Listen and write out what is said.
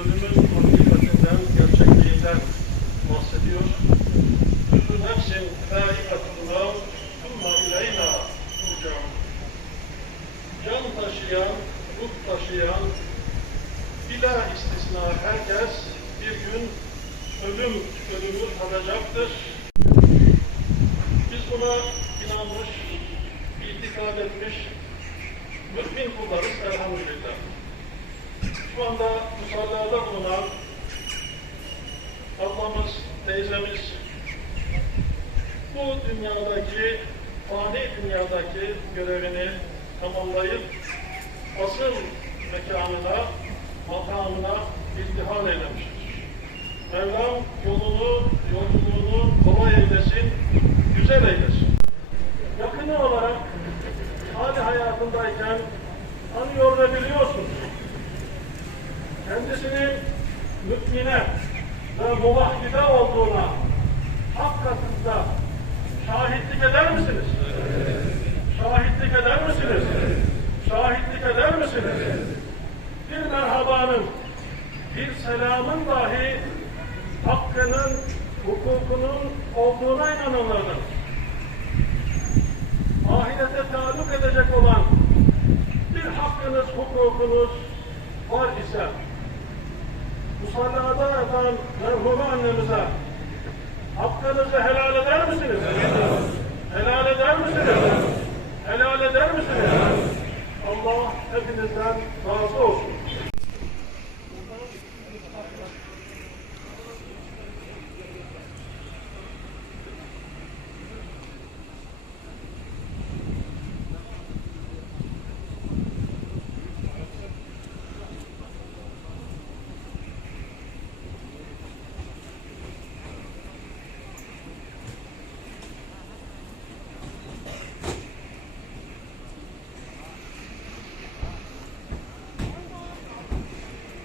ölümün hakikatinden, gerçekliğinden bahsediyor. Kullu nefsin zâikatul mevt, thumma ileyna turcaun. Can taşıyan, ruh taşıyan, bila istisna herkes bir gün ölüm ölümü tadacaktır. Biz buna inanmış, itikad etmiş, mümin kullarız elhamdülillah. Şu anda musallada bulunan ablamız, teyzemiz bu dünyadaki, fani dünyadaki görevini tamamlayıp asıl mekanına, makamına iltihal eylemiştir. Mevlam yolunu, yolculuğunu kolay eylesin, güzel eylesin. Yakını olarak hali hayatındayken anıyor ve biliyorsunuz. Kendisinin mümine ve muvahhide olduğuna hak katında şahitlik eder misiniz? Şahitlik eder misiniz? Şahitlik eder misiniz? Bir merhabanın, bir selamın dahi hakkının, hukukunun olduğuna inananlardır. Ahirete taluk edecek olan bir hakkınız, hukukunuz var ise musallada yatan merhume annemize hakkınızı helal eder misiniz? Helal eder misiniz? Helal eder misiniz? Allah hepinizden razı olsun.